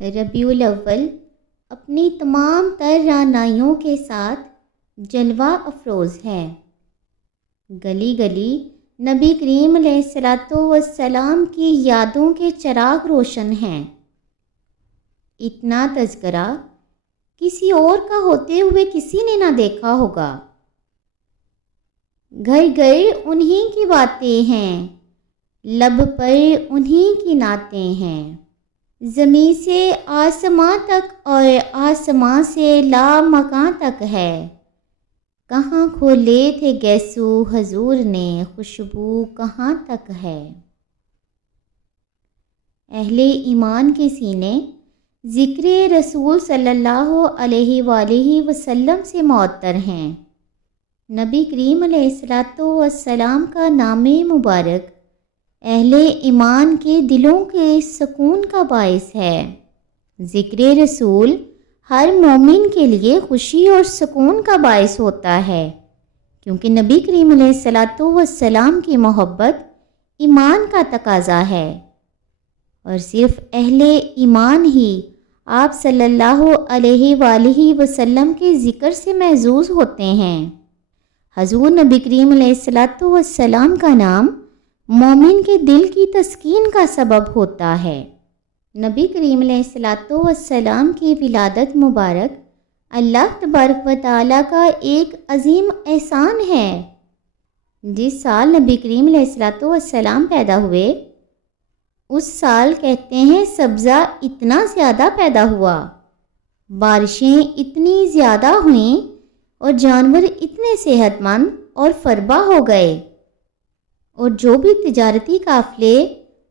ربیع الاول اپنی تمام تر رعنائیوں کے ساتھ جلوہ افروز ہے۔ گلی گلی نبی کریم علیہ الصلاۃ والسلام کی یادوں کے چراغ روشن ہیں۔ اتنا تذکرہ کسی اور کا ہوتے ہوئے کسی نے نہ دیکھا ہوگا۔ گھر گھر انہی کی باتیں ہیں، لب پر انہی کی نعتیں ہیں۔ زمین سے آسماں تک اور آسماں سے لامکاں تک ہے، کہاں کھولے تھے گیسو حضور نے، خوشبو کہاں تک ہے۔ اہل ایمان کے سینے ذکر رسول صلی اللہ علیہ وآلہ وسلم سے معطر ہیں۔ نبی کریم علیہ الصلاۃ والسلام کا نام مبارک اہل ایمان کے دلوں کے سکون کا باعث ہے۔ ذکر رسول ہر مومن کے لیے خوشی اور سکون کا باعث ہوتا ہے، کیونکہ نبی کریم علیہ الصلاۃ والسلام کی محبت ایمان کا تقاضا ہے، اور صرف اہل ایمان ہی آپ صلی اللہ علیہ وآلہ وسلم کے ذکر سے محظوظ ہوتے ہیں۔ حضور نبی کریم علیہ الصلاۃ والسلام کا نام مومن کے دل کی تسکین کا سبب ہوتا ہے۔ نبی کریم علیہ الصلاۃ والسلام کی ولادت مبارک اللہ تبارک و تعالیٰ کا ایک عظیم احسان ہے۔ جس سال نبی کریم علیہ الصلاۃ والسلام پیدا ہوئے، اس سال کہتے ہیں سبزہ اتنا زیادہ پیدا ہوا، بارشیں اتنی زیادہ ہوئیں اور جانور اتنے صحت مند اور فربا ہو گئے، اور جو بھی تجارتی قافلے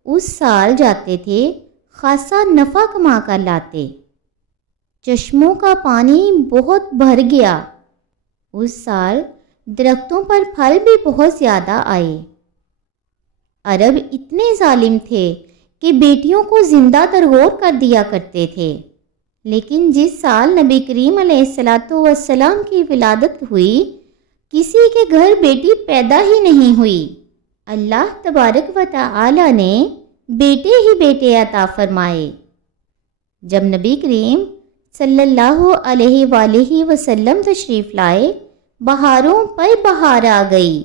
اس سال جاتے تھے خاصا نفع کما کر لاتے۔ چشموں کا پانی بہت بھر گیا۔ اس سال درختوں پر پھل بھی بہت زیادہ آئے۔ عرب اتنے ظالم تھے کہ بیٹیوں کو زندہ درگور کر دیا کرتے تھے، لیکن جس سال نبی کریم علیہ الصلاۃ والسلام کی ولادت ہوئی، کسی کے گھر بیٹی پیدا ہی نہیں ہوئی۔ اللہ تبارک و تعالی نے بیٹے ہی بیٹے عطا فرمائے۔ جب نبی کریم صلی اللہ علیہ وآلہ وسلم تشریف لائے، بہاروں پر بہار آ گئی،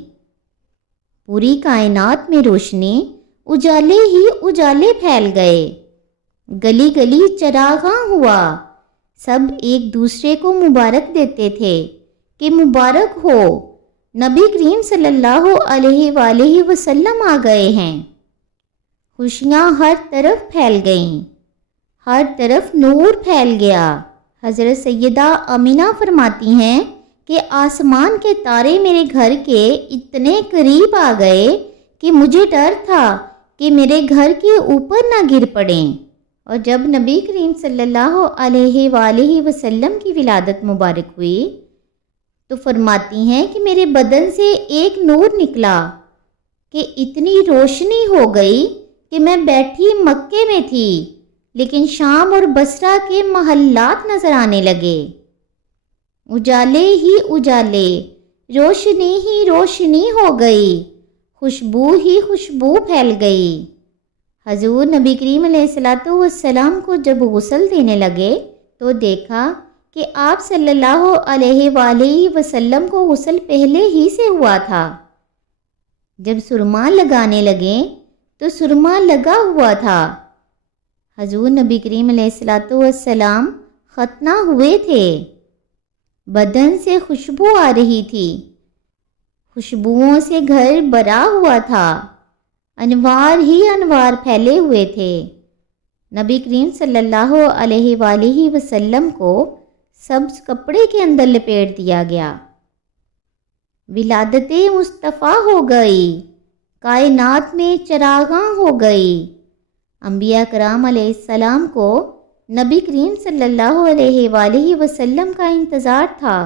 پوری کائنات میں روشنی، اجالے ہی اجالے پھیل گئے، گلی گلی چراغاں ہوا، سب ایک دوسرے کو مبارک دیتے تھے کہ مبارک ہو، نبی کریم صلی اللہ علیہ وآلہ وسلم آ گئے ہیں۔ خوشیاں ہر طرف پھیل گئیں، ہر طرف نور پھیل گیا۔ حضرت سیدہ آمینہ فرماتی ہیں کہ آسمان کے تارے میرے گھر کے اتنے قریب آ گئے کہ مجھے ڈر تھا کہ میرے گھر کے اوپر نہ گر پڑیں۔ اور جب نبی کریم صلی اللہ علیہ وآلہ وسلم کی ولادت مبارک ہوئی تو فرماتی ہیں کہ میرے بدن سے ایک نور نکلا کہ اتنی روشنی ہو گئی کہ میں بیٹھی مکے میں تھی، لیکن شام اور بصرہ کے محلات نظر آنے لگے۔ اجالے ہی اجالے، روشنی ہی روشنی ہو گئی، خوشبو ہی خوشبو پھیل گئی۔ حضور نبی کریم علیہ الصلاۃ والسلام کو جب غسل دینے لگے تو دیکھا کہ آپ صلی اللہ علیہ وآلہ وسلم کو غسل پہلے ہی سے ہوا تھا۔ جب سرما لگانے لگے تو سرما لگا ہوا تھا۔ حضور نبی کریم علیہ الصلاۃ والسلام ختنہ ہوئے تھے، بدن سے خوشبو آ رہی تھی، خوشبوؤں سے گھر بھرا ہوا تھا، انوار ہی انوار پھیلے ہوئے تھے۔ نبی کریم صلی اللہ علیہ وآلہ وسلم کو سبز کپڑے کے اندر لپیٹ دیا گیا۔ ولادت مصطفیٰ ہو گئی، کائنات میں چراغاں ہو گئی۔ انبیاء کرام علیہ السلام کو نبی کریم صلی اللہ علیہ وآلہ وسلم کا انتظار تھا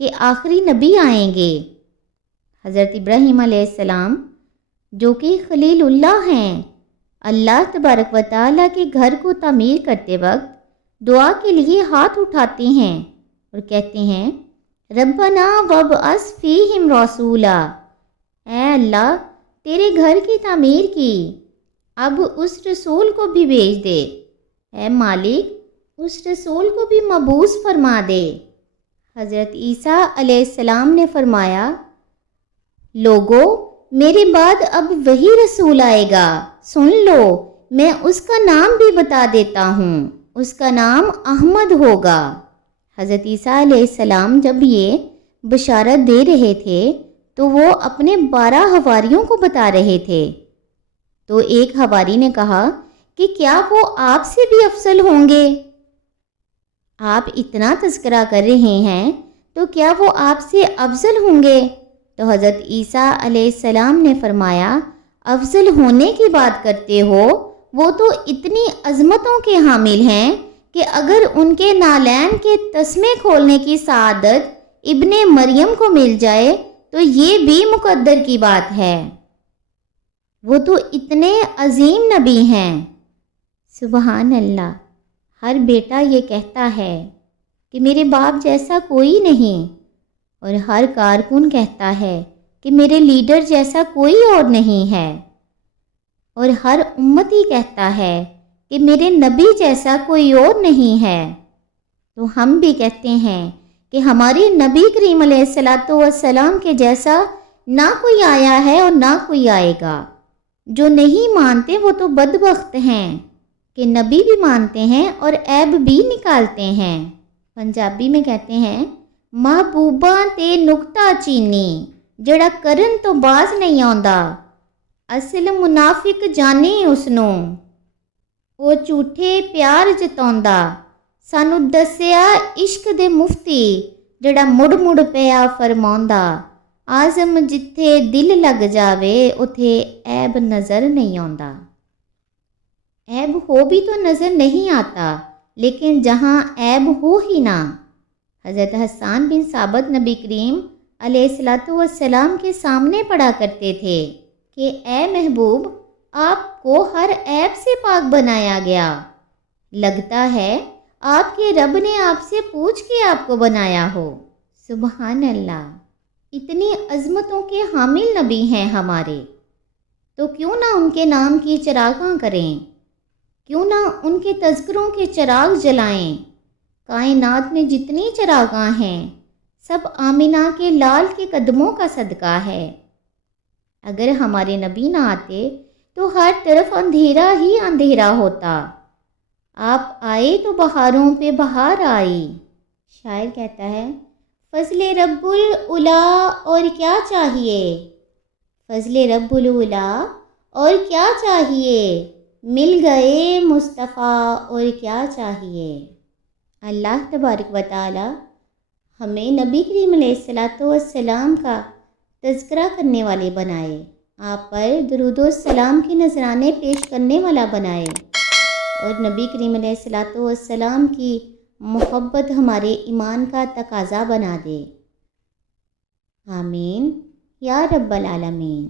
کہ آخری نبی آئیں گے۔ حضرت ابراہیم علیہ السلام جو کہ خلیل اللہ ہیں، اللہ تبارک و تعالیٰ کے گھر کو تعمیر کرتے وقت دعا کے لیے ہاتھ اٹھاتے ہیں اور کہتے ہیں ربنا وابعث فیہم رسولا، اے اللہ تیرے گھر کی تعمیر کی، اب اس رسول کو بھی بھیج دے۔ اے مالک اس رسول کو بھی مبعوث فرما دے۔ حضرت عیسیٰ علیہ السلام نے فرمایا، لوگو میرے بعد اب وہی رسول آئے گا، سن لو، میں اس کا نام بھی بتا دیتا ہوں، اس کا نام احمد ہوگا۔ حضرت عیسیٰ علیہ السلام جب یہ بشارت دے رہے تھے تو وہ اپنے 12 حواریوں کو بتا رہے تھے۔ تو ایک حواری نے کہا کہ کیا وہ آپ سے بھی افضل ہوں گے؟ آپ اتنا تذکرہ کر رہے ہیں تو کیا وہ آپ سے افضل ہوں گے؟ تو حضرت عیسیٰ علیہ السلام نے فرمایا، افضل ہونے کی بات کرتے ہو، وہ تو اتنی عظمتوں کے حامل ہیں کہ اگر ان کے نالین کے تسمے کھولنے کی سعادت ابن مریم کو مل جائے تو یہ بھی مقدر کی بات ہے۔ وہ تو اتنے عظیم نبی ہیں۔ سبحان اللہ۔ ہر بیٹا یہ کہتا ہے کہ میرے باپ جیسا کوئی نہیں، اور ہر کارکن کہتا ہے کہ میرے لیڈر جیسا کوئی اور نہیں ہے، اور ہر امتی کہتا ہے کہ میرے نبی جیسا کوئی اور نہیں ہے۔ تو ہم بھی کہتے ہیں کہ ہمارے نبی کریم علیہ الصلاۃ والسلام کے جیسا نہ کوئی آیا ہے اور نہ کوئی آئے گا۔ جو نہیں مانتے وہ تو بدبخت ہیں کہ نبی بھی مانتے ہیں اور عیب بھی نکالتے ہیں۔ پنجابی میں کہتے ہیں، محبوباں تے نکتہ چینی جڑا کرن تو باز نہیں آندا، اصل منافق جانے اسنوں وہ جھوٹے پیار جتاوندا، سانو دسیا عشق دے مفتی جڑا مڑ مڑ پیا فرماوندا، آزم جتھے دل لگ جاوے اتھے عیب نظر نہیں آندا۔ عیب ہو بھی تو نظر نہیں آتا، لیکن جہاں عیب ہو ہی نہ۔ حضرت حسان بن ثابت نبی کریم علیہ الصلاۃ والسلام کے سامنے پڑھا کرتے تھے کہ اے محبوب، آپ کو ہر عیب سے پاک بنایا گیا، لگتا ہے آپ کے رب نے آپ سے پوچھ کے آپ کو بنایا ہو۔ سبحان اللہ۔ اتنی عظمتوں کے حامل نبی ہیں ہمارے، تو کیوں نہ ان کے نام کی چراغاں کریں، کیوں نہ ان کے تذکروں کے چراغ جلائیں۔ کائنات میں جتنی چراغاں ہیں سب آمنہ کے لال کے قدموں کا صدقہ ہے۔ اگر ہمارے نبی نہ آتے تو ہر طرف اندھیرا ہی اندھیرا ہوتا۔ آپ آئے تو بہاروں پہ بہار آئی۔ شاعر کہتا ہے، فضل رب العلا اور کیا چاہیے، فضل رب العلا اور کیا چاہیے، مل گئے مصطفیٰ اور کیا چاہیے۔ اللہ تبارک و تعالی ہمیں نبی کریم علیہ الصلاۃ والسلام کا تذکرہ کرنے والے بنائے، آپ پر درود و السلام کے نذرانے پیش کرنے والا بنائے، اور نبی کریم علیہ الصلاۃ والسلام کی محبت ہمارے ایمان کا تقاضا بنا دے۔ آمین یا رب العالمین۔